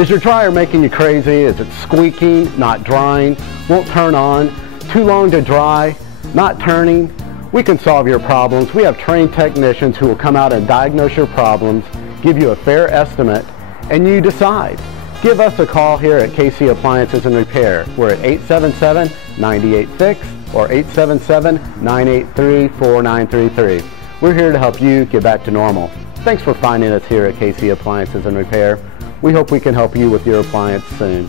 Is your dryer making you crazy? Is it squeaking, not drying, won't turn on, too long to dry, not turning? We can solve your problems. We have trained technicians who will come out and diagnose your problems, give you a fair estimate, and you decide. Give us a call here at KC Appliances and Repair. We're at 877-98-FIX or 877-983-4933. We're here to help you get back to normal. Thanks for finding us here at KC Appliances and Repair. We hope we can help you with your appliance soon.